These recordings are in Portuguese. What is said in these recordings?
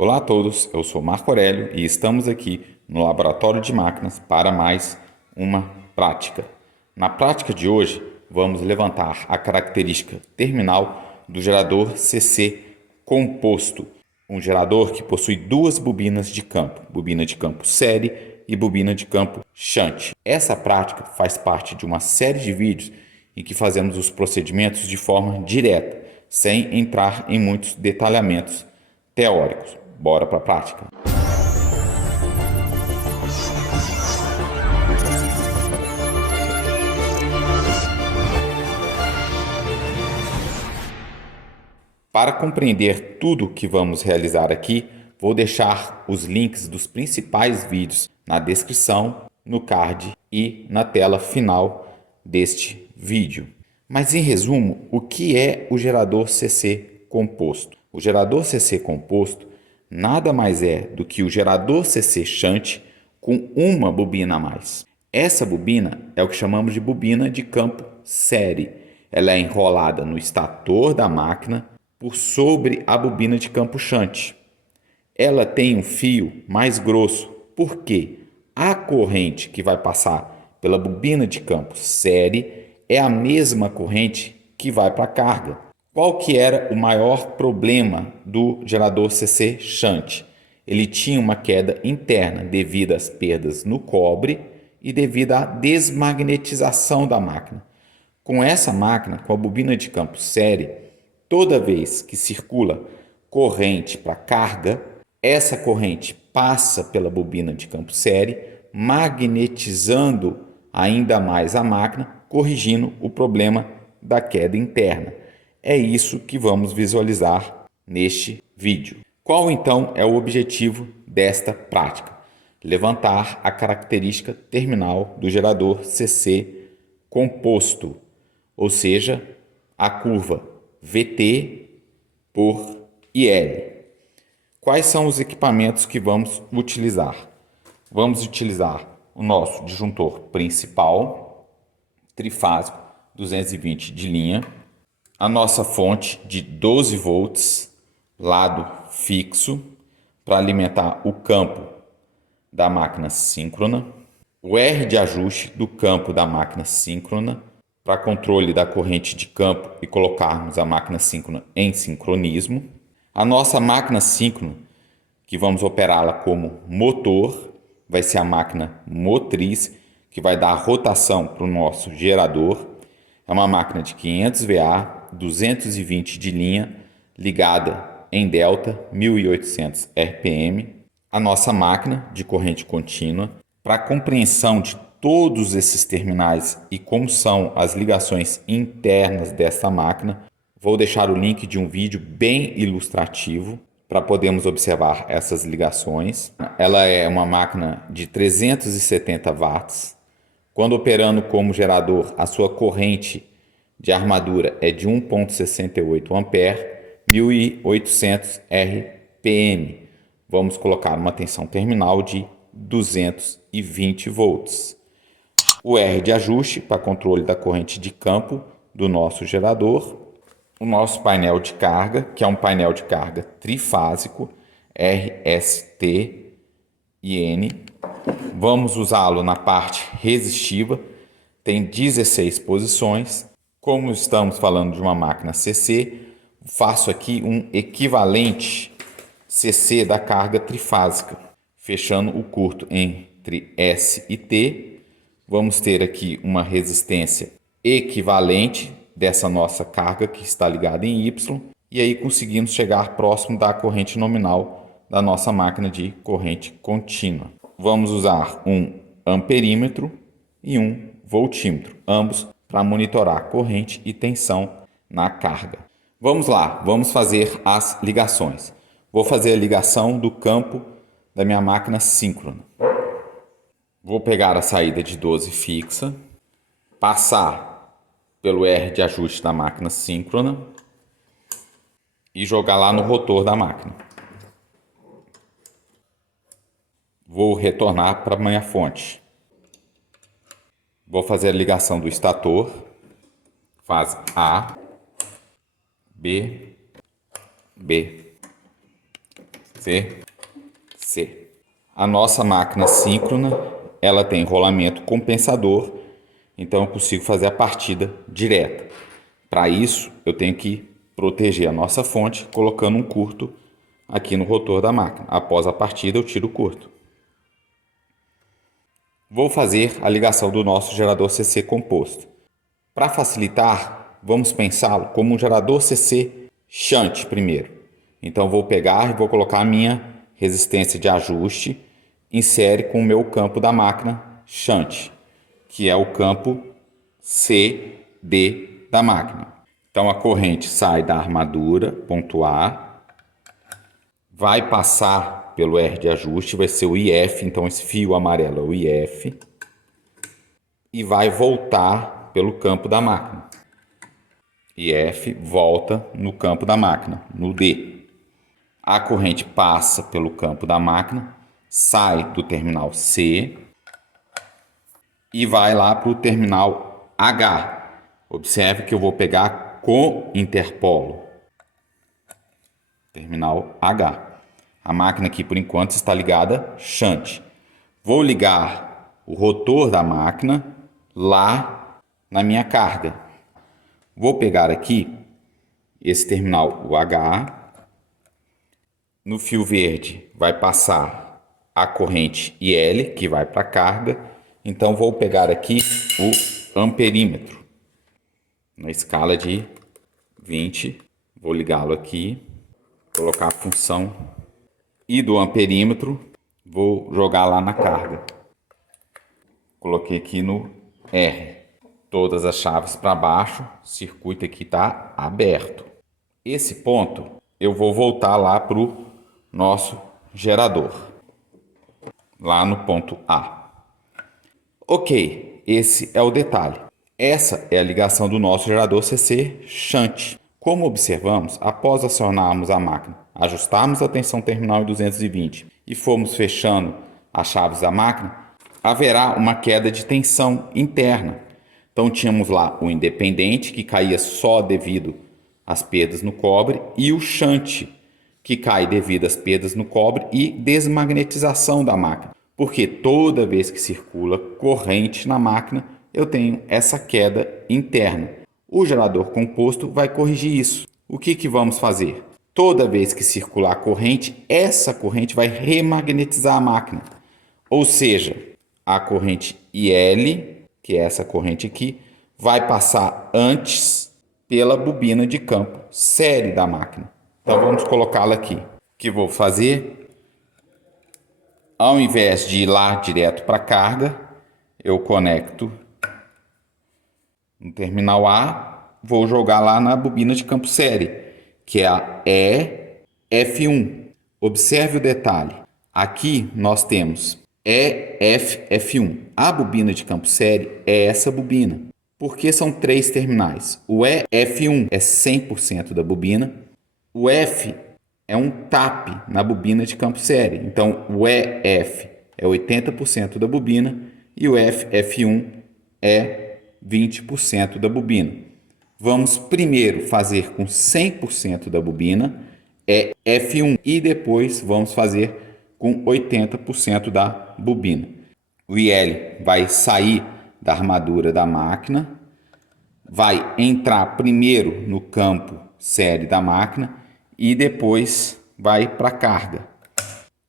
Olá a todos, eu sou Marco Aurélio e estamos aqui no Laboratório de Máquinas para mais uma prática. Na prática de hoje, vamos levantar a característica terminal do gerador CC composto, um gerador que possui duas bobinas de campo, bobina de campo série e bobina de campo shunt. Essa prática faz parte de uma série de vídeos em que fazemos os procedimentos de forma direta, sem entrar em muitos detalhamentos teóricos. Bora para a prática. Para compreender tudo que vamos realizar aqui, vou deixar os links dos principais vídeos na descrição, no card e na tela final deste vídeo. Mas em resumo, o que é o gerador CC composto? O gerador CC composto nada mais é do que o gerador CC shunt com uma bobina a mais. Essa bobina é o que chamamos de bobina de campo série. Ela é enrolada no estator da máquina por sobre a bobina de campo shunt. Ela tem um fio mais grosso, porque a corrente que vai passar pela bobina de campo série é a mesma corrente que vai para a carga. Qual que era o maior problema do gerador CC shunt? Ele tinha uma queda interna devido às perdas no cobre e devido à desmagnetização da máquina. Com essa máquina, com a bobina de campo série, toda vez que circula corrente para carga, essa corrente passa pela bobina de campo série, magnetizando ainda mais a máquina, corrigindo o problema da queda interna. É isso que vamos visualizar neste vídeo. Qual então é o objetivo desta prática? Levantar a característica terminal do gerador CC composto, ou seja, a curva VT por IL. Quais são os equipamentos que vamos utilizar? Vamos utilizar o nosso disjuntor principal, trifásico, 220 de linha, a nossa fonte de 12 volts, lado fixo, para alimentar o campo da máquina síncrona, o R de ajuste do campo da máquina síncrona, para controle da corrente de campo e colocarmos a máquina síncrona em sincronismo, a nossa máquina síncrona, que vamos operá-la como motor, vai ser a máquina motriz, que vai dar rotação para o nosso gerador. É uma máquina de 500 VA, 220 de linha, ligada em delta, 1800 RPM. A nossa máquina de corrente contínua. Para a compreensão de todos esses terminais e como são as ligações internas dessa máquina, vou deixar o link de um vídeo bem ilustrativo para podermos observar essas ligações. Ela é uma máquina de 370 watts. Quando operando como gerador, a sua corrente de armadura é de 1,68 ampere, 1800 RPM. Vamos colocar uma tensão terminal de 220 volts. O R de ajuste para controle da corrente de campo do nosso gerador. O nosso painel de carga, que é um painel de carga trifásico, RST-IN. Vamos usá-lo na parte resistiva. Tem 16 posições. Como estamos falando de uma máquina CC, faço aqui um equivalente CC da carga trifásica, fechando o curto entre S e T. Vamos ter aqui uma resistência equivalente dessa nossa carga que está ligada em Y, e aí conseguimos chegar próximo da corrente nominal da nossa máquina de corrente contínua. Vamos usar um amperímetro e um voltímetro, ambos para monitorar corrente e tensão na carga. Vamos lá, vamos fazer as ligações. Vou fazer a ligação do campo da minha máquina síncrona. Vou pegar a saída de 12 fixa, passar pelo R de ajuste da máquina síncrona e jogar lá no rotor da máquina. Vou retornar para a minha fonte. Vou fazer a ligação do estator, fase A, B, B, C. A nossa máquina síncrona, ela tem rolamento compensador, então eu consigo fazer a partida direta. Para isso, eu tenho que proteger a nossa fonte colocando um curto aqui no rotor da máquina. Após a partida, eu tiro o curto. Vou fazer a ligação do nosso gerador CC composto. Para facilitar, vamos pensá-lo como um gerador CC shunt primeiro. Então vou pegar e vou colocar a minha resistência de ajuste em série com o meu campo da máquina shunt, que é o campo CD da máquina. Então a corrente sai da armadura, ponto A, vai passar pelo R de ajuste, vai ser o IF, então esse fio amarelo é o IF, e vai voltar pelo campo da máquina. IF volta no campo da máquina, no D. A corrente passa pelo campo da máquina, sai do terminal C e vai lá para o terminal H. Observe que eu vou pegar com interpolo. Terminal H. A máquina aqui por enquanto está ligada shunt. Vou ligar o rotor da máquina lá na minha carga. Vou pegar aqui esse terminal, o H. No fio verde vai passar a corrente IL, que vai para a carga. Então vou pegar aqui o amperímetro. Na escala de 20, vou ligá-lo aqui, colocar a função I do amperímetro, vou jogar lá na carga. Coloquei aqui no R. Todas as chaves para baixo, o circuito aqui está aberto. Esse ponto eu vou voltar lá para o nosso gerador, lá no ponto A. Ok, esse é o detalhe. Essa é a ligação do nosso gerador CC shunt. Como observamos, após acionarmos a máquina, ajustarmos a tensão terminal em 220 e formos fechando as chaves da máquina, haverá uma queda de tensão interna. Então tínhamos lá o independente, que caía só devido às perdas no cobre, e o shunt, que cai devido às perdas no cobre e desmagnetização da máquina. Porque toda vez que circula corrente na máquina, eu tenho essa queda interna. O gerador composto vai corrigir isso. O que vamos fazer? Toda vez que circular corrente, essa corrente vai remagnetizar a máquina. Ou seja, a corrente IL, que é essa corrente aqui, vai passar antes pela bobina de campo série da máquina. Então vamos colocá-la aqui. O que vou fazer? Ao invés de ir lá direto para a carga, eu conecto no terminal A, vou jogar lá na bobina de campo série, que é a EF1. Observe o detalhe. Aqui nós temos EF1. A bobina de campo série é essa bobina. Porque são 3 terminais. O EF1 é 100% da bobina. O F é um tap na bobina de campo série. Então, o EF é 80% da bobina e o F1 é 20% da bobina. Vamos primeiro fazer com 100% da bobina, é F1, e depois vamos fazer com 80% da bobina. O IL vai sair da armadura da máquina, vai entrar primeiro no campo série da máquina e depois vai para a carga.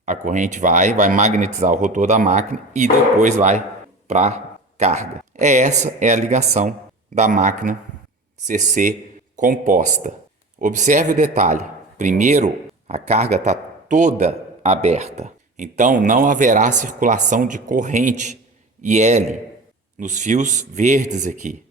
A corrente vai magnetizar o rotor da máquina e depois vai para a carga. Essa é a ligação da máquina CC composta. Observe o detalhe. Primeiro, a carga está toda aberta. Então, não haverá circulação de corrente IL nos fios verdes aqui.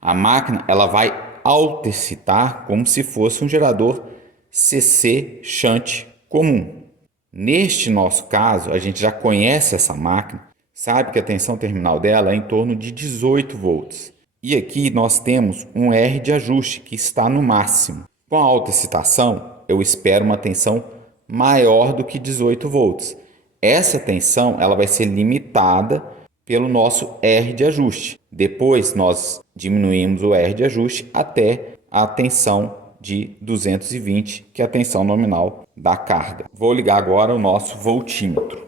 A máquina ela vai autoexcitar como se fosse um gerador CC shunt comum. Neste nosso caso, a gente já conhece essa máquina, sabe que a tensão terminal dela é em torno de 18 volts. E aqui nós temos um R de ajuste que está no máximo. Com a autoexcitação, eu espero uma tensão maior do que 18 volts. Essa tensão ela vai ser limitada pelo nosso R de ajuste. Depois nós diminuímos o R de ajuste até a tensão de 220, que é a tensão nominal da carga. Vou ligar agora o nosso voltímetro.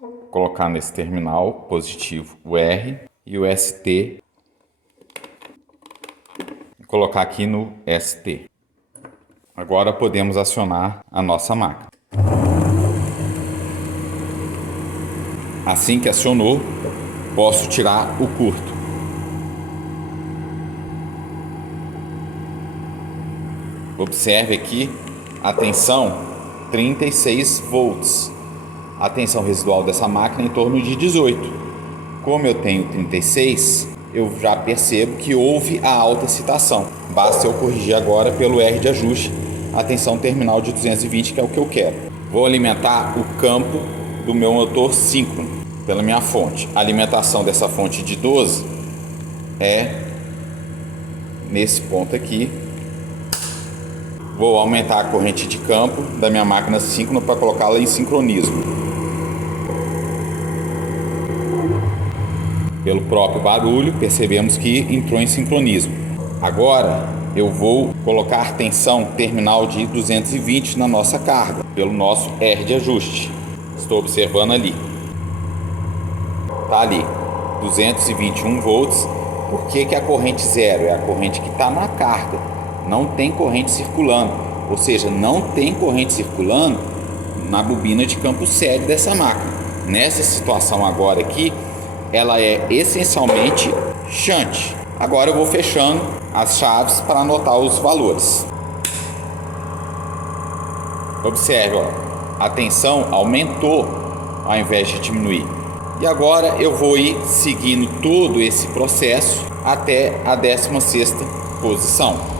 Vou colocar nesse terminal positivo o R e o ST. Vou colocar aqui no ST. Agora podemos acionar a nossa máquina. Assim que acionou, posso tirar o curto. Observe aqui a tensão 36 volts. A tensão residual dessa máquina é em torno de 18. Como eu tenho 36, eu já percebo que houve a alta excitação. Basta eu corrigir agora pelo R de ajuste a tensão terminal de 220, que é o que eu quero. Vou alimentar o campo do meu motor síncrono pela minha fonte. A alimentação dessa fonte de 12 é nesse ponto aqui. Vou aumentar a corrente de campo da minha máquina síncrona para colocá-la em sincronismo. Pelo próprio barulho, percebemos que entrou em sincronismo. Agora eu vou colocar tensão terminal de 220 na nossa carga, pelo nosso R de ajuste. Estou observando ali. Está ali, 221 volts. Por que a corrente zero? É a corrente que está na carga. Não tem corrente circulando. Ou seja, não tem corrente circulando na bobina de campo sério dessa máquina. Nessa situação agora aqui, ela é essencialmente shunt. Agora eu vou fechando as chaves para anotar os valores. Observe, ó, a tensão aumentou ao invés de diminuir. E agora eu vou ir seguindo todo esse processo até a 16ª posição.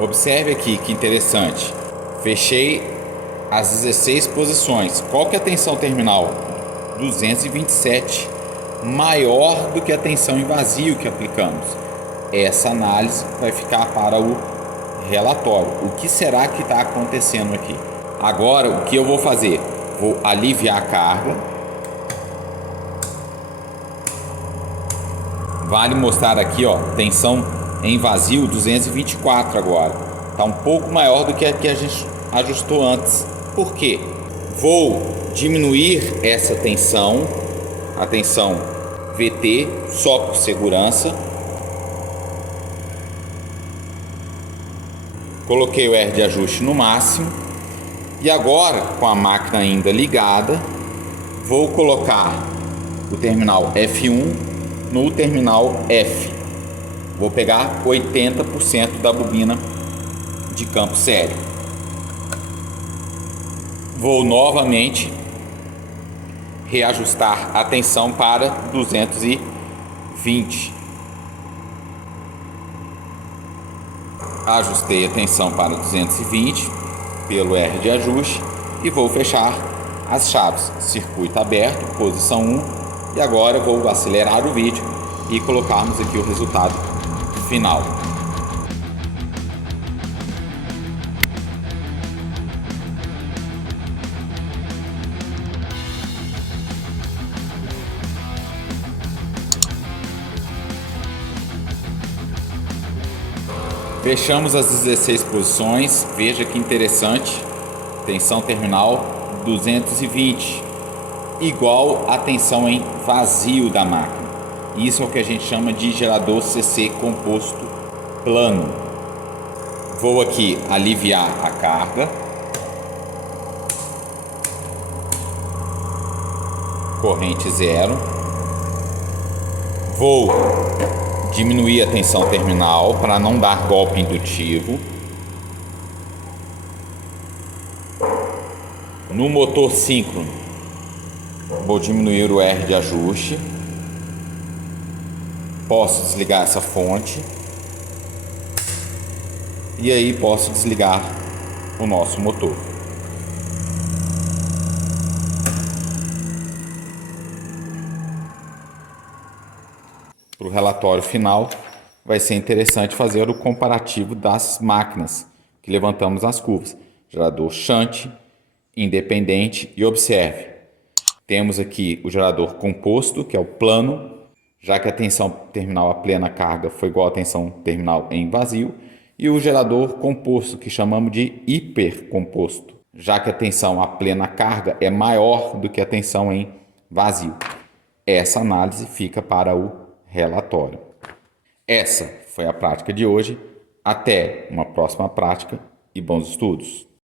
Observe aqui que interessante. Fechei as 16 posições. Qual que é a tensão terminal? 227, maior do que a tensão em vazio que aplicamos. Essa análise vai ficar para o relatório. O que será que está acontecendo aqui? Agora, o que eu vou fazer? Vou aliviar a carga. Vale mostrar aqui, ó, tensão em vazio 224 agora. Está um pouco maior do que a que a gente ajustou antes. Por quê? Vou diminuir essa tensão, a tensão VT, só por segurança. Coloquei o R de ajuste no máximo. E agora, com a máquina ainda ligada, vou colocar o terminal F1 no terminal F. Vou pegar 80% da bobina de campo sério. Vou novamente reajustar a tensão para 220. Ajustei a tensão para 220 pelo R de ajuste e vou fechar as chaves. Circuito aberto, posição 1. E agora vou acelerar o vídeo e colocarmos aqui o resultado final. Fechamos as 16 posições. Veja que interessante. Tensão terminal 220, igual a tensão em vazio da máquina. Isso é o que a gente chama de gerador CC composto plano. Vou aqui aliviar a carga. Corrente zero. Vou diminuir a tensão terminal para não dar golpe indutivo. No motor síncrono, vou diminuir o R de ajuste. Posso desligar essa fonte. E aí posso desligar o nosso motor. Para o relatório final, vai ser interessante fazer o comparativo das máquinas que levantamos as curvas. Gerador shunt, independente e observe. Temos aqui o gerador composto, que é o plano, já que a tensão terminal a plena carga foi igual à tensão terminal em vazio, e o gerador composto, que chamamos de hipercomposto, já que a tensão a plena carga é maior do que a tensão em vazio. Essa análise fica para o relatório. Essa foi a prática de hoje. Até uma próxima prática e bons estudos!